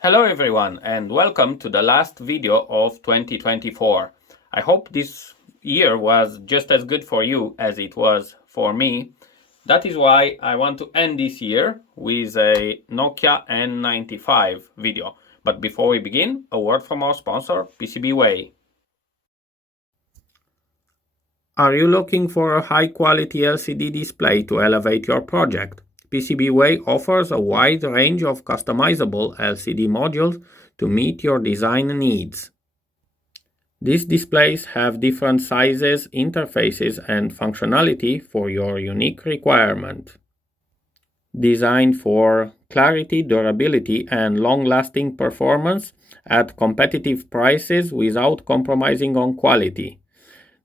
Hello everyone and welcome to the last video of 2024. I hope this year was just as good for you as it was for me. That is why I want to end this year with a Nokia N95 video. But before we begin, a word from our sponsor, PCBWay. Are you looking for a high-quality LCD display to elevate your project? PCBWay offers a wide range of customizable LCD modules to meet your design needs. These displays have different sizes, interfaces, and functionality for your unique requirement. Designed for clarity, durability, and long-lasting performance at competitive prices without compromising on quality.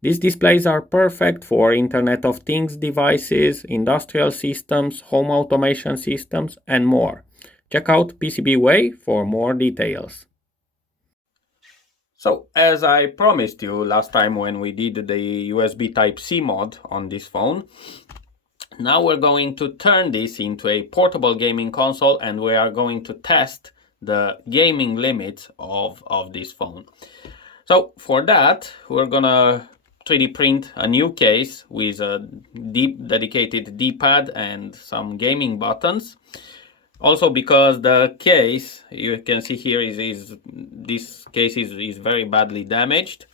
These displays are perfect for Internet of Things devices, industrial systems, home automation systems, and more. Check out PCBWay for more details. So, as I promised you last time when we did the USB Type-C mod on this phone, now we're going to turn this into a portable gaming console and we are going to test the gaming limits of this phone. So, for that, we're gonna 3D print a new case with a dedicated D-pad and some gaming buttons. Also because the case, you can see here, this case is very badly damaged.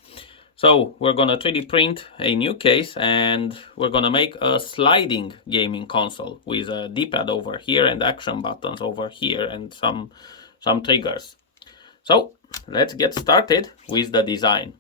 So we're gonna 3D print a new case and we're gonna make a sliding gaming console with a D-pad over here and action buttons over here and some triggers. So let's get started with the design.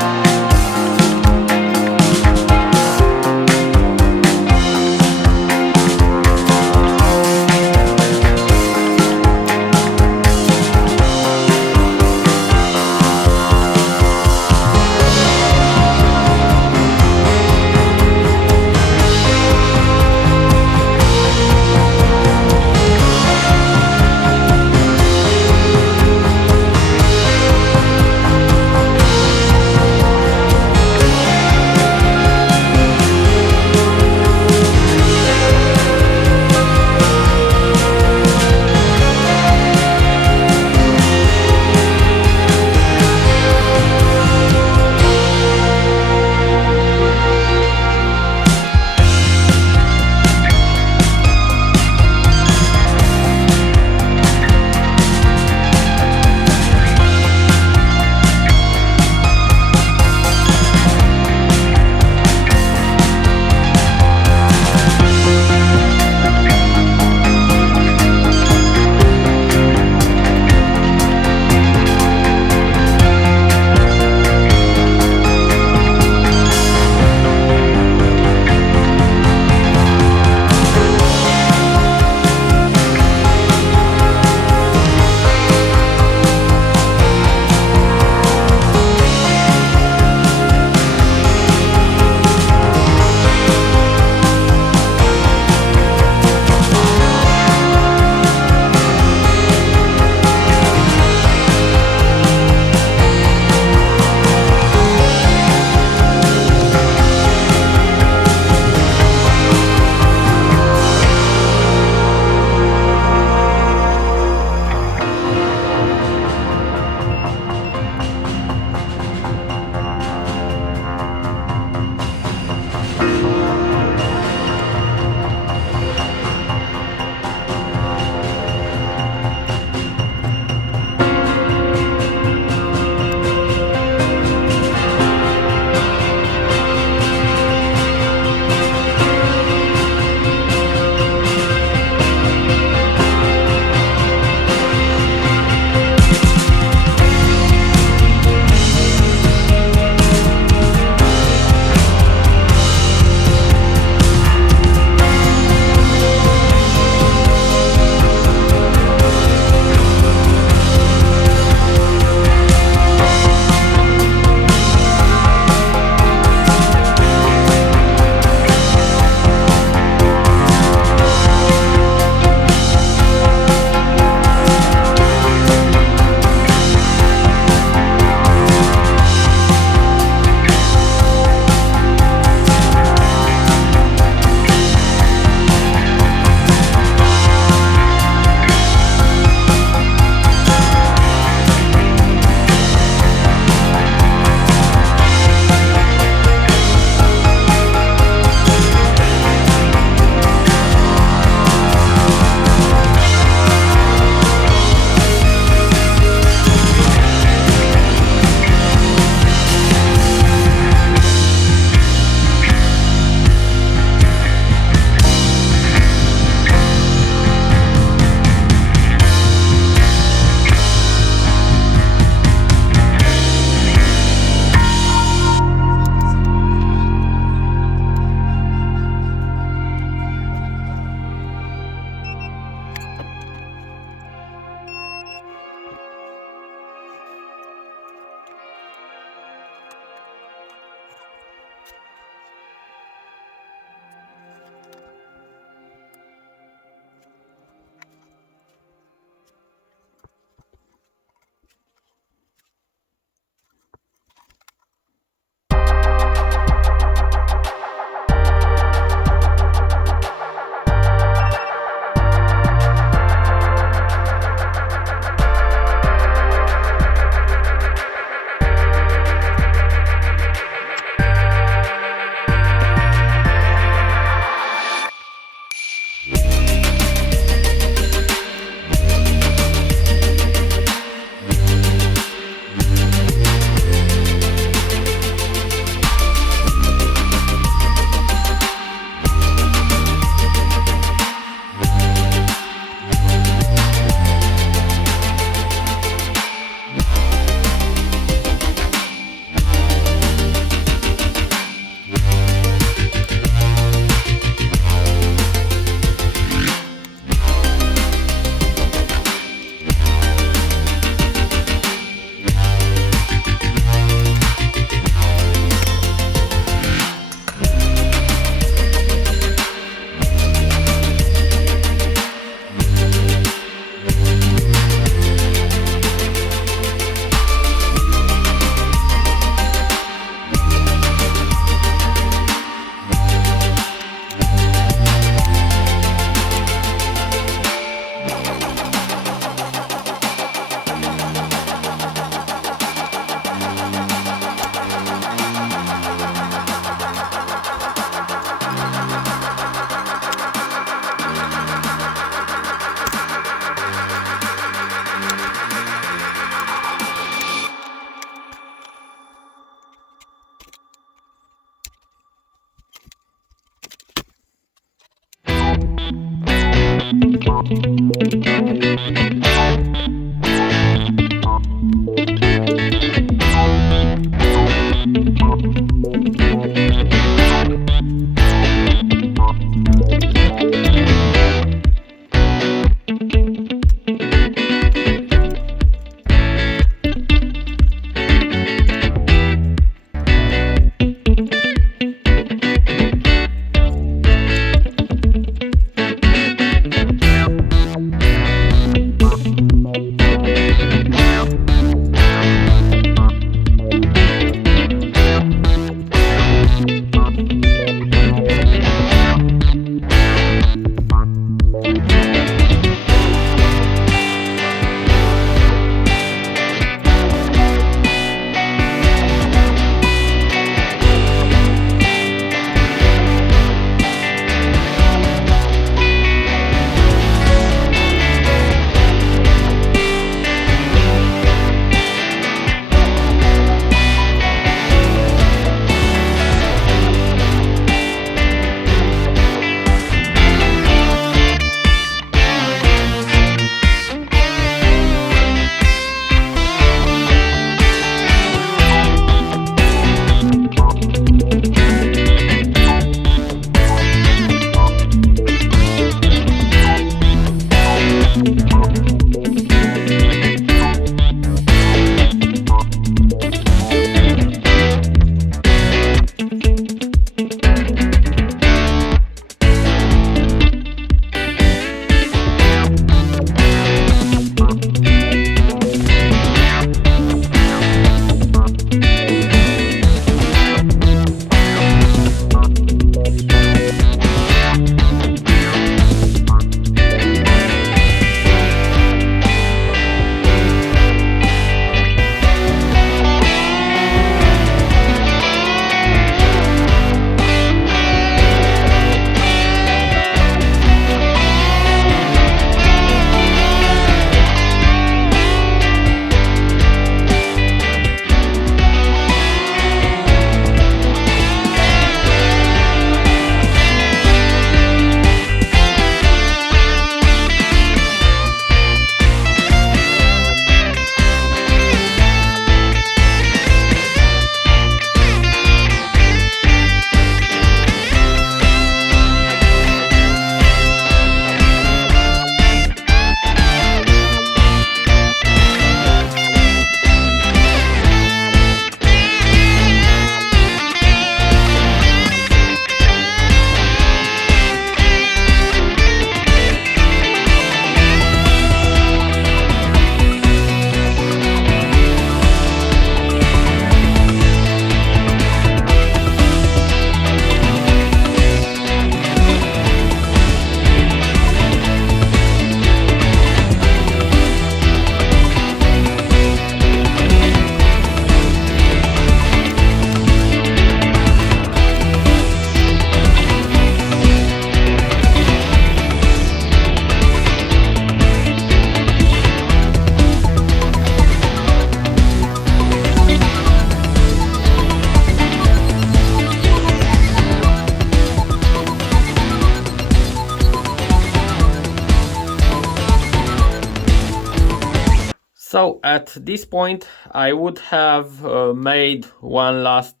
So at this point I would have made one last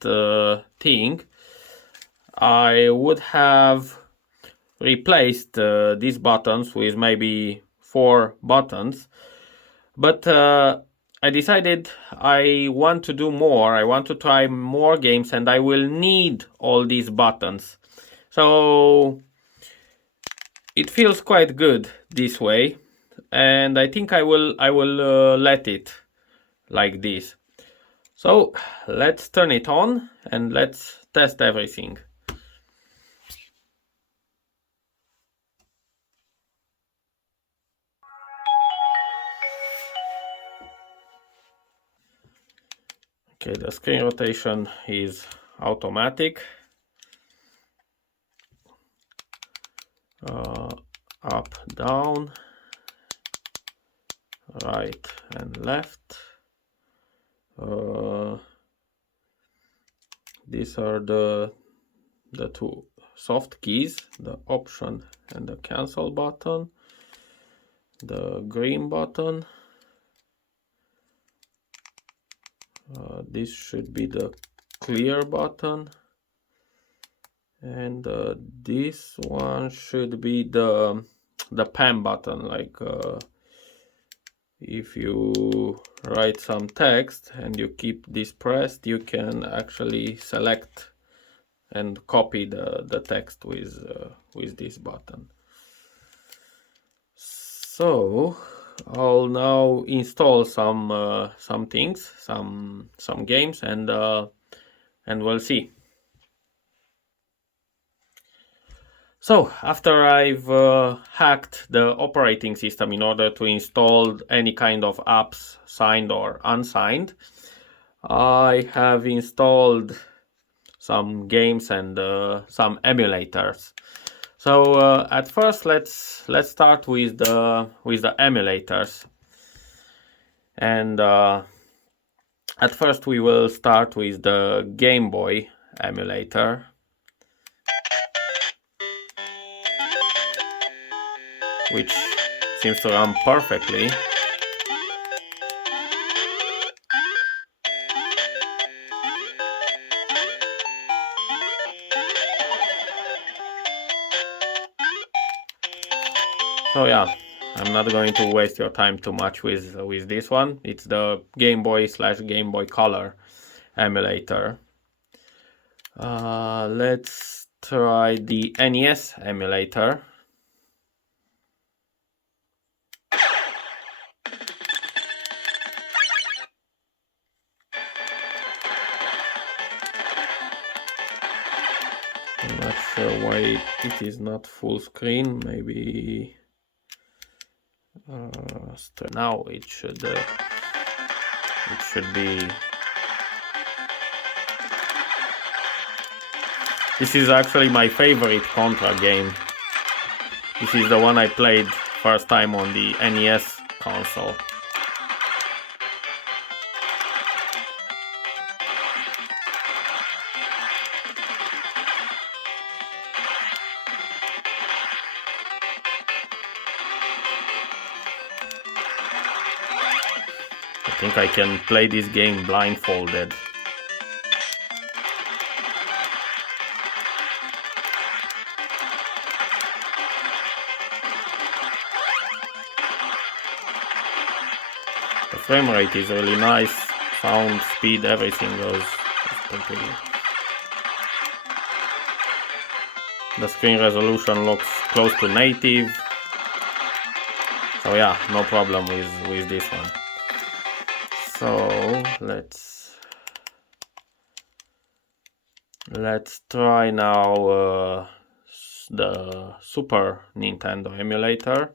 thing. I would have replaced these buttons with maybe 4 buttons, but I decided I want to do more. I want to try more games and I will need all these buttons. So it feels quite good this way, and I think I will let it like this. So let's turn it on and let's test everything. Okay, the screen rotation is automatic. Up, down, right and left. These are the two soft keys, the option and the cancel button, the green button. This should be the clear button, and this one should be the pen button. Like if you write some text and you keep this pressed, you can actually select and copy the text with this button. So I'll now install some things, some games, and we'll see. So after I've hacked the operating system in order to install any kind of apps, signed or unsigned, I have installed some games and some emulators. So at first let's start with the emulators, and at first we will start with the Game Boy emulator, which seems to run perfectly. So yeah, I'm not going to waste your time too much with this one. It's the Game Boy / Game Boy Color emulator. Let's try the NES emulator. I'm not sure why it is not full screen. Maybe now it should be. This is actually my favorite Contra game. This is the one I played first time on the NES console. I think I can play this game blindfolded. The frame rate is really nice, sound, speed, everything goes completely. The screen resolution looks close to native. So yeah, no problem with this one. So let's try now the Super Nintendo emulator.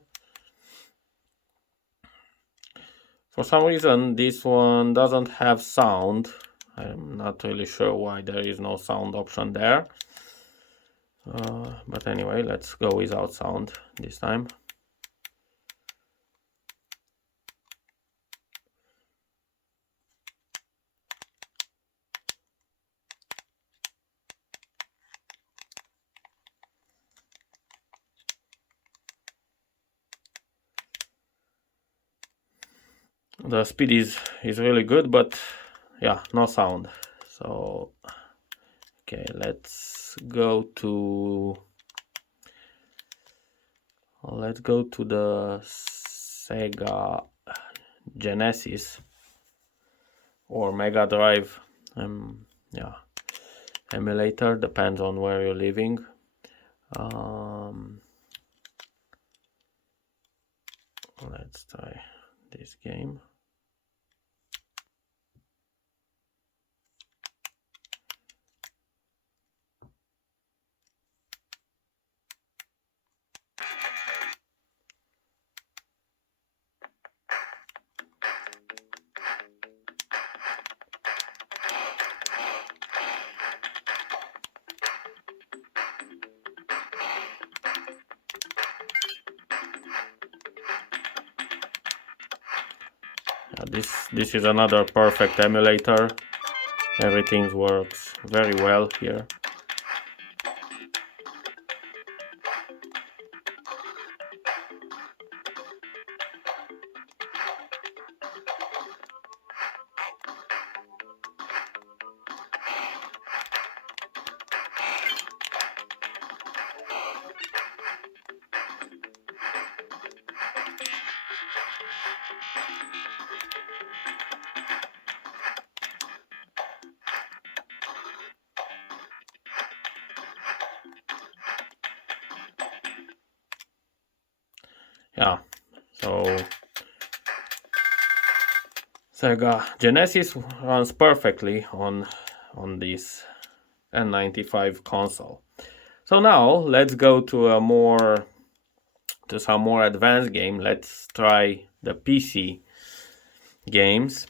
For some reason this one doesn't have sound. I'm not really sure why there is no sound option there. But anyway, let's go without sound this time. The speed is really good, but yeah, no sound. So okay, let's go to the Sega Genesis or Mega Drive yeah, emulator, depends on where you're living. Let's try this game. This is another perfect emulator. Everything works very well here. Yeah, so Sega Genesis runs perfectly on this N95 console. So now let's go to some more advanced game. Let's try the PC games,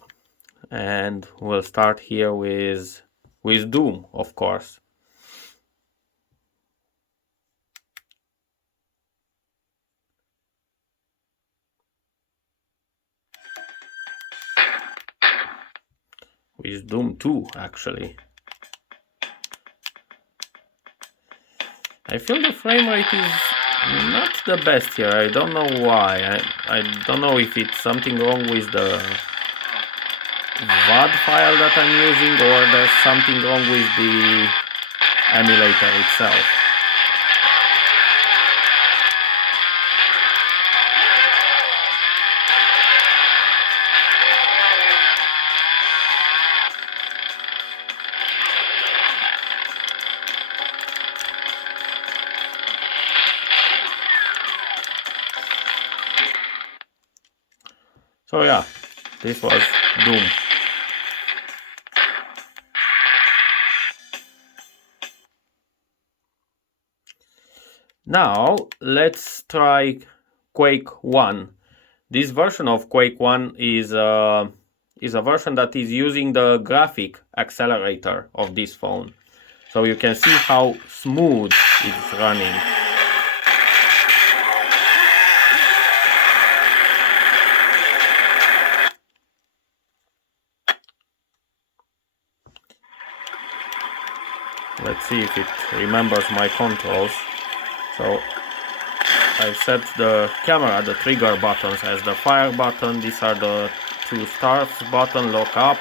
and we'll start here with Doom, of course. With Doom 2, actually. I feel the frame rate is not the best here. I don't know why. I don't know if it's something wrong with the VOD file that I'm using, or there's something wrong with the emulator itself. So yeah, this was Doom. Now let's try Quake 1. This version of Quake 1 is a version that is using the graphic accelerator of this phone. So you can see how smooth it's running. Let's see if it remembers my controls. So I've set the camera, the trigger buttons as the fire button. These are the two stars button, lock up,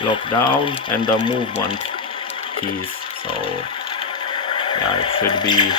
lock down, and the movement keys. So yeah, it should be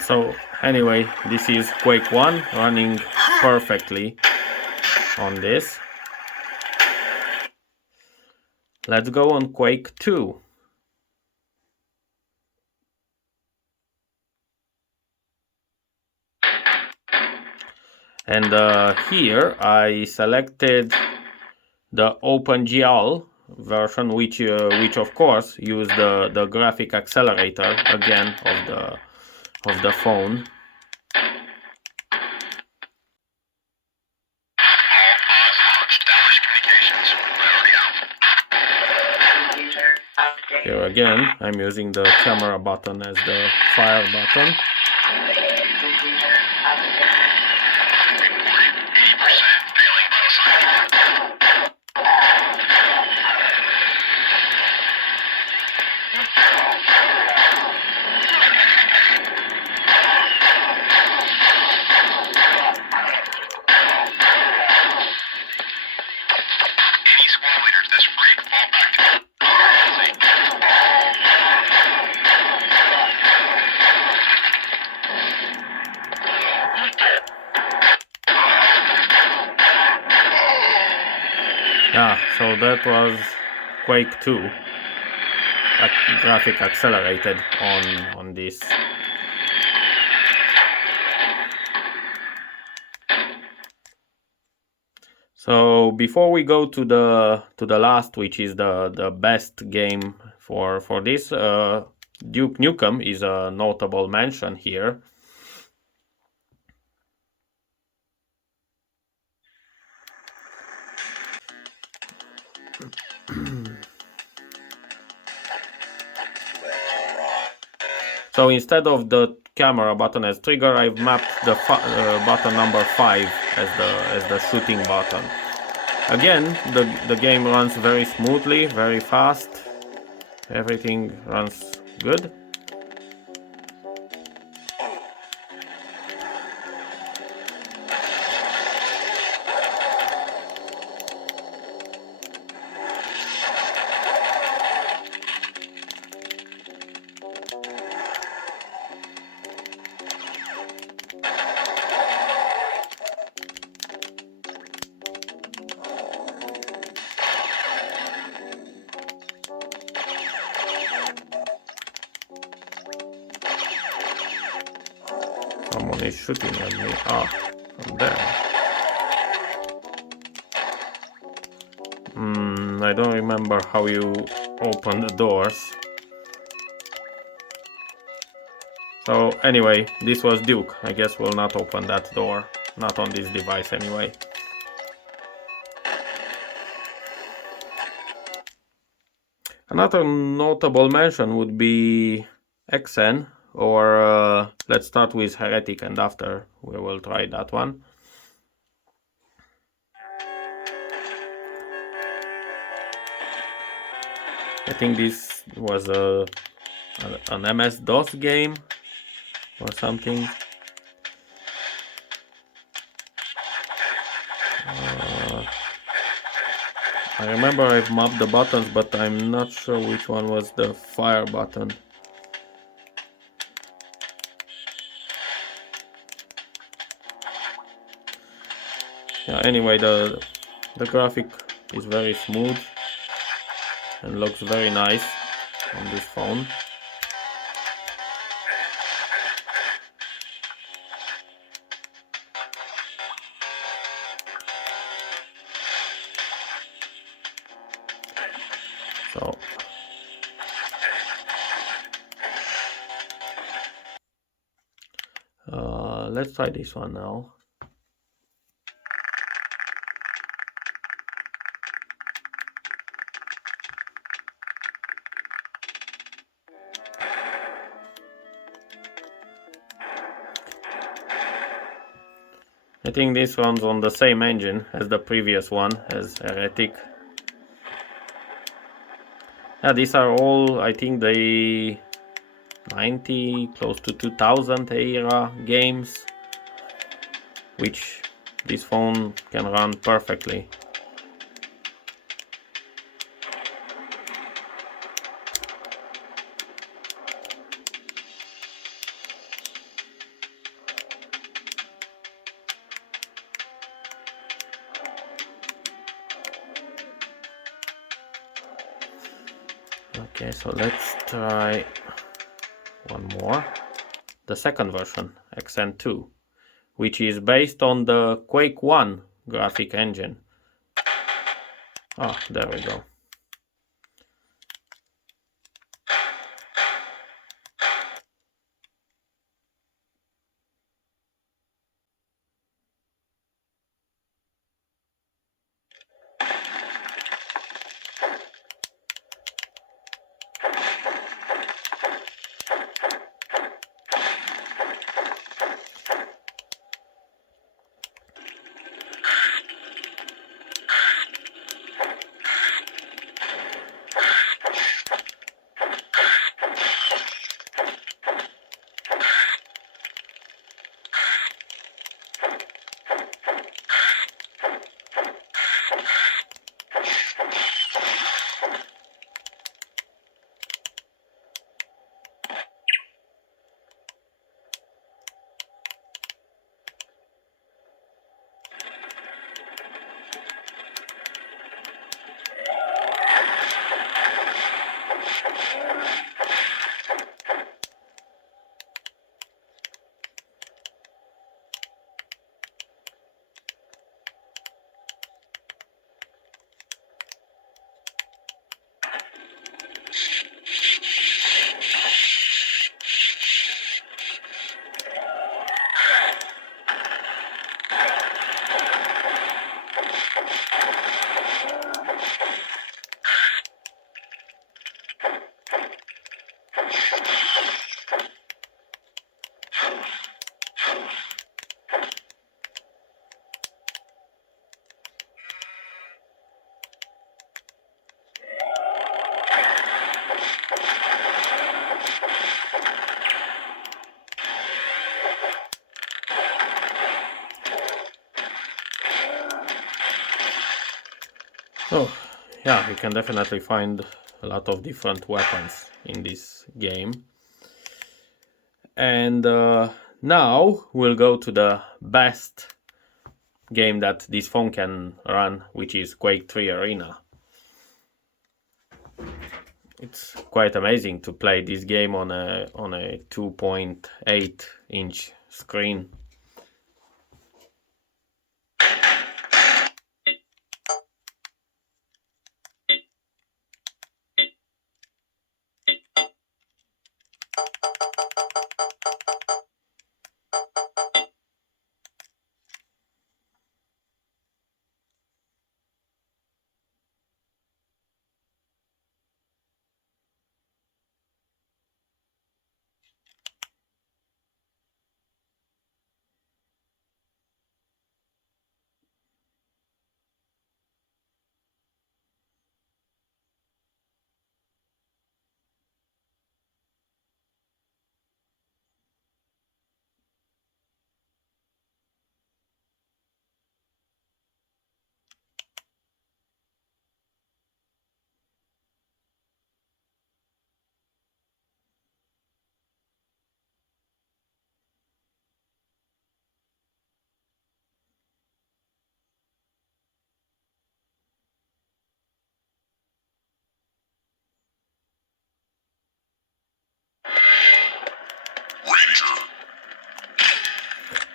So anyway, this is Quake 1 running perfectly on this. Let's go on Quake 2. And here I selected the OpenGL version, which of course use the graphic accelerator again of the phone. Here again, I'm using the camera button as the fire button. Yeah, so that was Quake 2, graphic accelerated on this. So before we go to the last, which is the best game for this, Duke Nukem is a notable mention here. So instead of the camera button as trigger, I've mapped the button number 5 as the shooting button. Again, the game runs very smoothly, very fast. Everything runs good. Someone is shooting at me. From there. I don't remember how you open the doors. So anyway, this was Duke. I guess we'll not open that door. Not on this device anyway. Another notable mention would be XN, or let's start with Heretic and after we will try that one. I think this was an MS-DOS game or something. I remember I've mapped the buttons, but I'm not sure which one was the fire button. Yeah, anyway, the graphic is very smooth and looks very nice on this phone. So let's try this one now. I think this one's on the same engine as the previous one, as Heretic. Yeah, these are all, I think, the 90, close to 2000 era games, which this phone can run perfectly. Okay, so let's try one more. The second version, XN2, which is based on the Quake 1 graphic engine. Ah, there we go. Oh, yeah, we can definitely find a lot of different weapons in this game. And now we'll go to the best game that this phone can run, which is Quake 3 Arena. It's quite amazing to play this game on a 2.8 inch screen.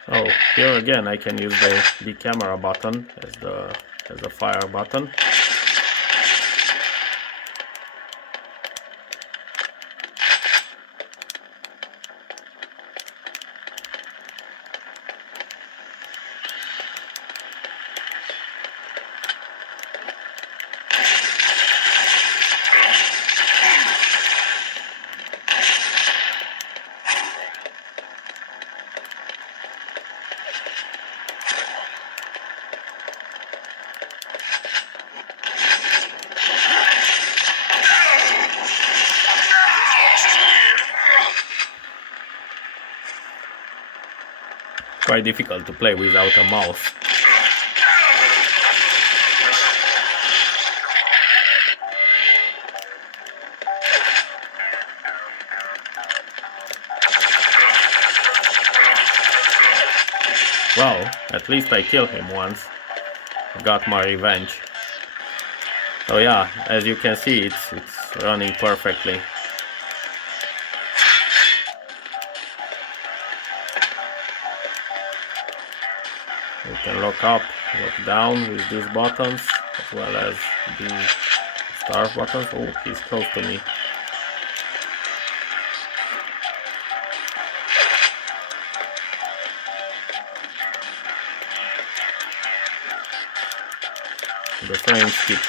Oh, here again I can use the camera button as the fire button. Quite difficult to play without a mouse. Well, at least I killed him once. Got my revenge. So yeah, as you can see, it's running perfectly. We can lock up, lock down with these buttons, as well as the start buttons. Oh, he's close to me.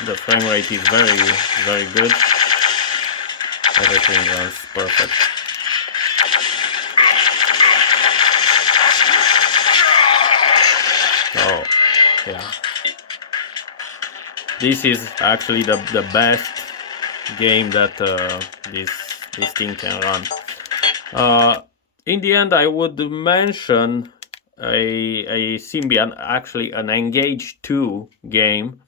The frame rate is very good. Everything runs perfect. Oh, yeah. This is actually the best game that this thing can run. In the end, I would mention a Symbian, actually an Engage 2 game,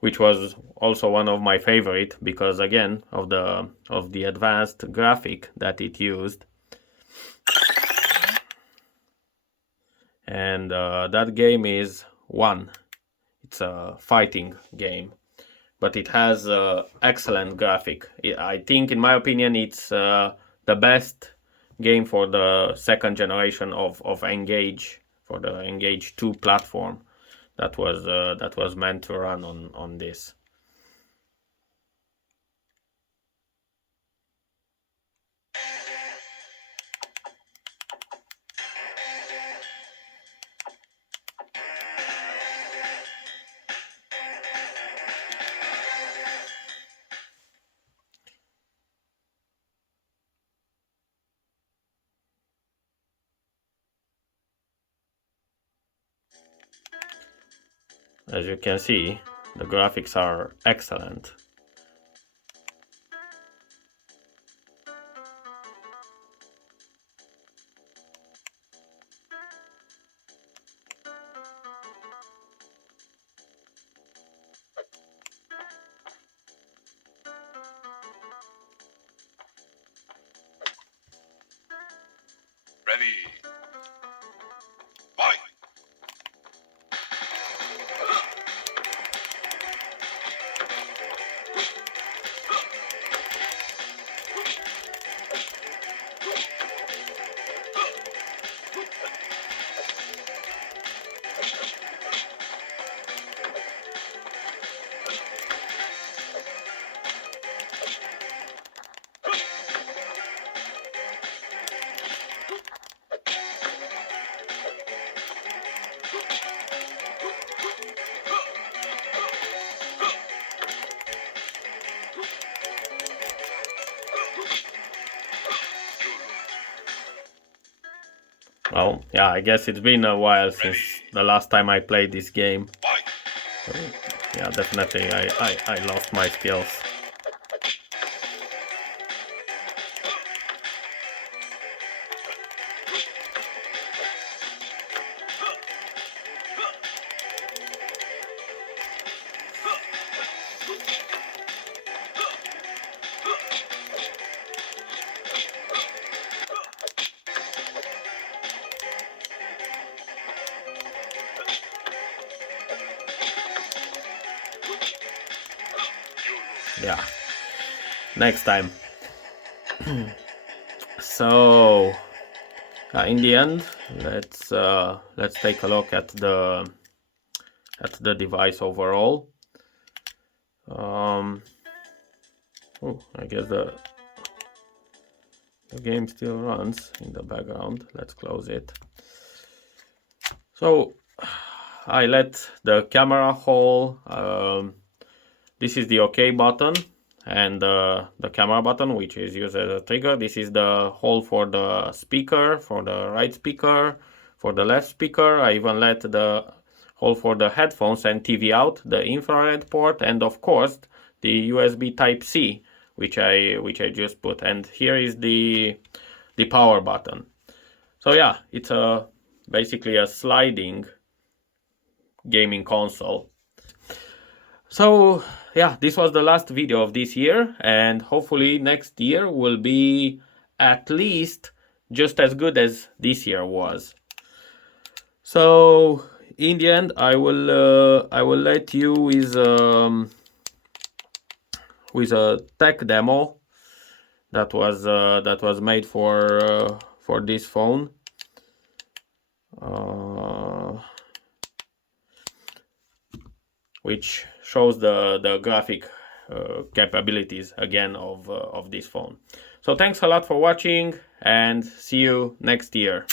which was also one of my favorite because again of the advanced graphic that it used, and that game is One. It's a fighting game, but it has excellent graphic. I think, in my opinion, it's the best game for the second generation of Engage, for the Engage 2 platform that was meant to run on this. As you can see, the graphics are excellent. Ready. Fight! Well, yeah, I guess it's been a while since the last time I played this game. So, yeah, definitely I lost my skills. Yeah, next time. So in the end, let's take a look at the device overall. Oh, I guess the game still runs in the background. Let's close it. So I let the camera hold. This is the OK button, and the camera button, which is used as a trigger. This is the hole for the speaker, for the right speaker, for the left speaker. I even let the hole for the headphones and TV out, the infrared port, and of course the USB Type-C, which I just put. And here is the power button. So yeah, it's basically a sliding gaming console. So yeah, this was the last video of this year, and hopefully next year will be at least just as good as this year was. So in the end, I will let you with with a tech demo that was made for this phone. Which shows the graphic capabilities again of this phone. So thanks a lot for watching and see you next year.